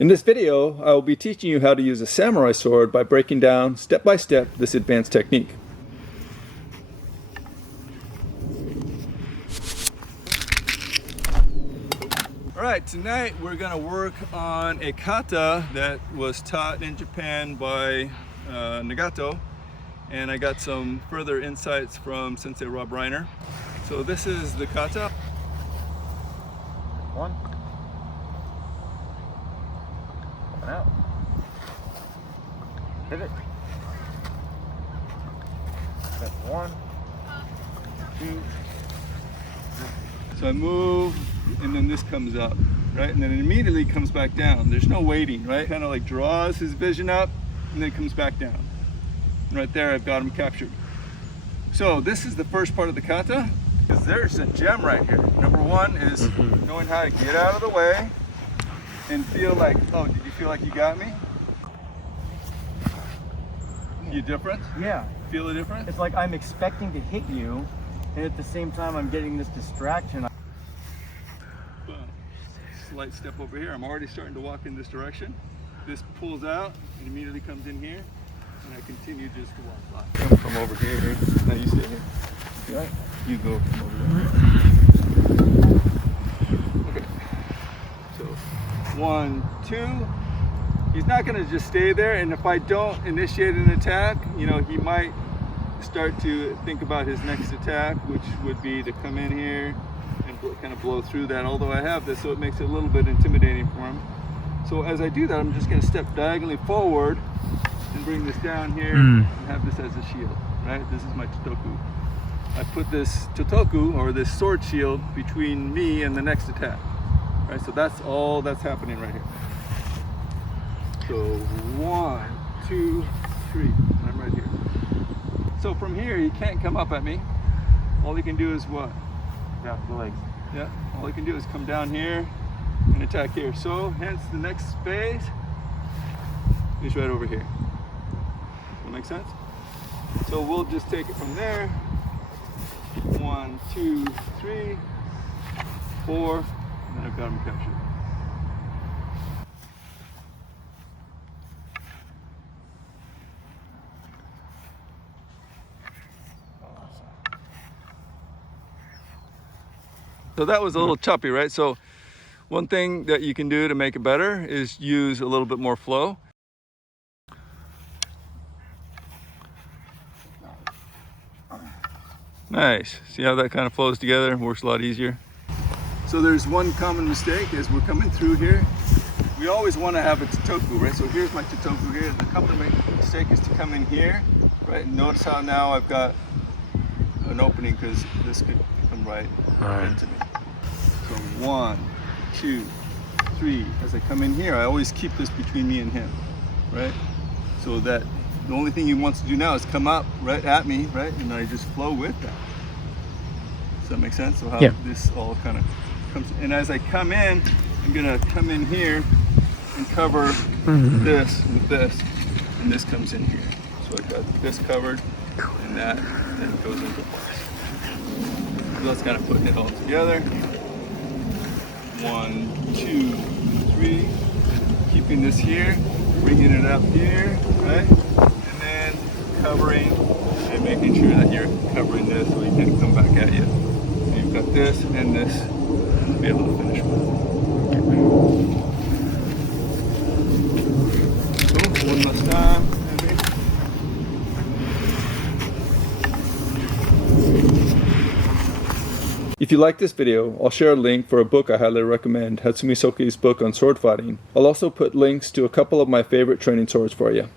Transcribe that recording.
In this video, I will be teaching you how to use a samurai sword by breaking down, step by step, this advanced technique. Alright, tonight we're going to work on a kata that was taught in Japan by Nagato, and I got some further insights from Sensei Rob Reener. So this is the kata. One out. Pivot. That's 1, 2. So I move, and then this comes up, right? And then it immediately comes back down. There's no waiting, right? Kind of like draws his vision up, and then comes back down. And right there, I've got him captured. So this is the first part of the kata. Because there's a gem right here. Number one is knowing how to get out of the way and feel like, oh, did you feel like you got me? You different? Yeah. Feel the difference? It's like I'm expecting to hit you, and at the same time I'm getting this distraction. Slight step over here. I'm already starting to walk in this direction. This pulls out and immediately comes in here, and I continue just to walk by. Come from over here. Now you stay here. Okay. You go from over there. Okay. So 1, 2. He's not going to just stay there, and if I don't initiate an attack, you know, he might start to think about his next attack, which would be to come in here and kind of blow through that, although I have this, so it makes it a little bit intimidating for him. So as I do that, I'm just going to step diagonally forward and bring this down here and have this as a shield, right? This is my totoku. I put this totoku, or this sword shield, between me and the next attack, right? So that's all that's happening right here. So 1, 2, 3, and I'm right here. So from here, he can't come up at me. All he can do is what? Yeah, the legs. Yeah, all he can do is come down here and attack here. So hence the next phase is right over here. Does that make sense? So we'll just take it from there. 1, 2, 3, 4, and then I've got him captured. So that was a little choppy, right? So one thing that you can do to make it better is use a little bit more flow. Nice. See how that kind of flows together? Works a lot easier. So there's one common mistake as we're coming through here. We always want to have a totoku, right? So here's my totoku here. The common mistake is to come in here, right? And notice how now I've got an opening, because this could come right into me. So 1, 2, 3. As I come in here, I always keep this between me and him, right? So that the only thing he wants to do now is come up right at me, right? And I just flow with that. Does that make sense? So how this all kind of comes. And as I come in, I'm gonna come in here and cover this with this, and this comes in here. So I've got this covered, and that then goes into place. So that's kind of putting it all together. 1, 2, 3. Keeping this here, bringing it up here, right? And then covering and making sure that you're covering this so he can't come back at you. So you've got this and this to be able to finish with. So one last time. If you like this video, I'll share a link for a book I highly recommend, Hatsumi Soke's book on sword fighting. I'll also put links to a couple of my favorite training swords for you.